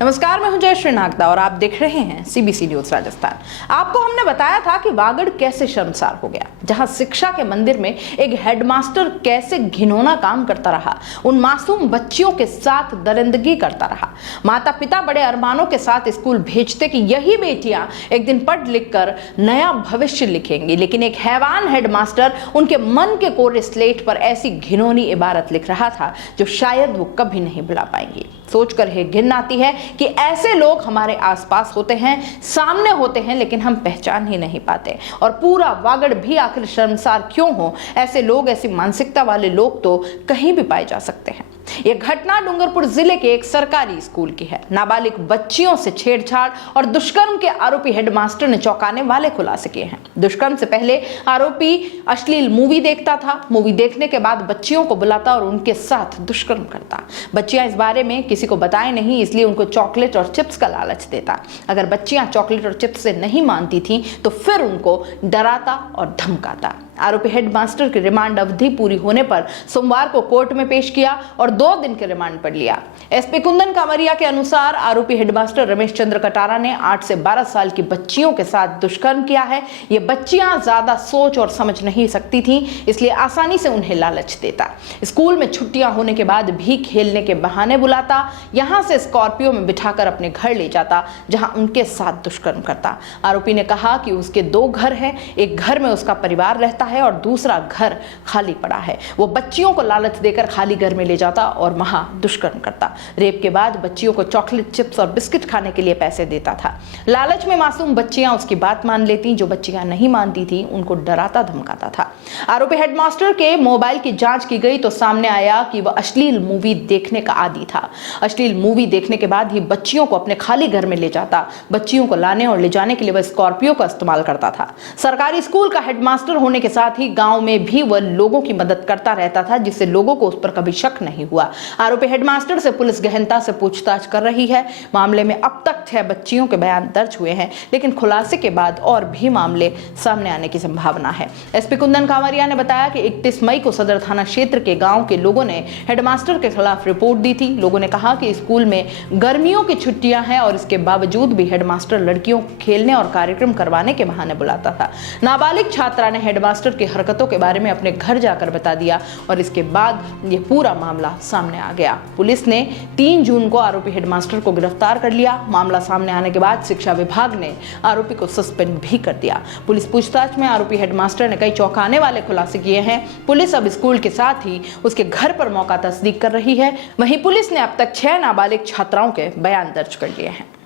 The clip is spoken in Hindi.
नमस्कार, मैं हूं जयश्री नागदा और आप देख रहे हैं सीबीसी न्यूज राजस्थान। आपको हमने बताया था कि वागड़ कैसे शर्मसार हो गया, जहां शिक्षा के मंदिर में एक हेडमास्टर कैसे घिनौना काम करता रहा, उन मासूम बच्चियों के साथ दरिंदगी करता रहा। माता पिता बड़े अरमानों के साथ स्कूल भेजते कि यही बेटियां एक दिन पढ़ लिख कर नया भविष्य लिखेंगी, लेकिन एक हैवान हेडमास्टर उनके मन के कोरे स्लेट पर ऐसी घिनौनी इबारत लिख रहा था जो शायद वो कभी नहीं भुला पाएंगी। सोचकर ही घिन आती है कि ऐसे लोग हमारे आसपास होते हैं, सामने होते हैं, लेकिन हम पहचान ही नहीं पाते। और पूरा वागड़ भी आखिर शर्मसार क्यों हो? ऐसे लोग, ऐसी मानसिकता वाले लोग तो कहीं भी पाए जा सकते हैं। यह घटना डूंगरपुर जिले के एक सरकारी स्कूल की है। नाबालिग बच्चियों से छेड़छाड़ और दुष्कर्म के आरोपी हेडमास्टर ने चौंकाने वाले खुलासे किए हैं। दुष्कर्म से पहले आरोपी अश्लील मूवी देखता था। मूवी देखने के बाद बच्चियों को बुलाता और उनके साथ दुष्कर्म करता। बच्चियां इस बारे में किसी को बताए नहीं, इसलिए उनको चॉकलेट और चिप्स का लालच देता। अगर बच्चियां चॉकलेट और चिप्स से नहीं मानती थीं तो फिर उनको डराता और धमकाता। आरोपी हेडमास्टर की रिमांड अवधि पूरी होने पर सोमवार को कोर्ट में पेश किया और 2 दिन के रिमांड पर लिया। एसपी कुंदन कामरिया के अनुसार आरोपी हेडमास्टर रमेश चंद्र कटारा ने 8 से 12 साल की बच्चियों के साथ दुष्कर्म किया है। ये बच्चियां ज्यादा सोच और समझ नहीं सकती थीं, इसलिए आसानी से उन्हें लालच देता। स्कूल में छुट्टियां होने के बाद भी खेलने के बहाने बुलाता, यहां से स्कॉर्पियो में बिठाकर अपने घर ले जाता, जहां उनके साथ दुष्कर्म करता। आरोपी ने कहा कि उसके 2 घर हैं, एक घर में उसका परिवार रहता है और दूसरा घर खाली पड़ा है। वो बच्चियों को लालच देकर खाली घर में ले जाता और वहां दुष्कर्म करता। रेप के बाद बच्चियों को चॉकलेट, चिप्स और बिस्किट खाने के लिए पैसे देता था। लालच में मासूम बच्चियां उसकी बात मान लेती, जो बच्चियां नहीं मानती थी उनको डराता धमकाता था। आरोपी हेडमास्टर के मोबाइल की जांच की गई तो सामने आया कि वह अश्लील मूवी देखने का आदी था। अश्लील मूवी देखने के बाद ही बच्चियों को अपने खाली घर में ले जाता। बच्चियों को लाने और ले जाने के लिए वह स्कॉर्पियो का इस्तेमाल करता था। सरकारी स्कूल का हेडमास्टर होने के साथ ही गांव में भी वह लोगों की मदद करता रहता था, जिससे लोगों को उस पर कभी शक नहीं हुआ। आरोपी हेडमास्टर से पुलिस गहनता से पूछताछ कर रही है। मामले में अब तक 6 बच्चियों के बयान दर्ज हुए हैं, लेकिन खुलासे के बाद और भी मामले सामने आने की संभावना है। एसपी कुंदन कामरिया ने बताया कि 31 मई को सदर थाना क्षेत्र के गांव के लोगों ने हेडमास्टर के खिलाफ रिपोर्ट दी थी। लोगों ने कहा कि स्कूल में गर्मियों की छुट्टियां हैं और इसके बावजूद भी हेडमास्टर लड़कियों को खेलने और कार्यक्रम करवाने के बहाने बुलाता था। नाबालिग छात्रा ने हेडमास्टर की हरकतों के बारे में अपने घर जाकर बता दिया और इसके बाद यह पूरा मामला सामने आ गया। पुलिस ने 3 जून को आरोपी हेडमास्टर को गिरफ्तार कर लिया। मामला सामने आने के बाद शिक्षा विभाग ने आरोपी को सस्पेंड भी कर दिया। पुलिस पूछताछ में आरोपी हेडमास्टर ने कई चौंकाने वाले खुलासे किए हैं। पुलिस अब स्कूल के साथ ही उसके घर पर मौका तस्दीक कर रही है। वहीं पुलिस ने अब तक 6 नाबालिग छात्राओं के बयान दर्ज कर लिए हैं।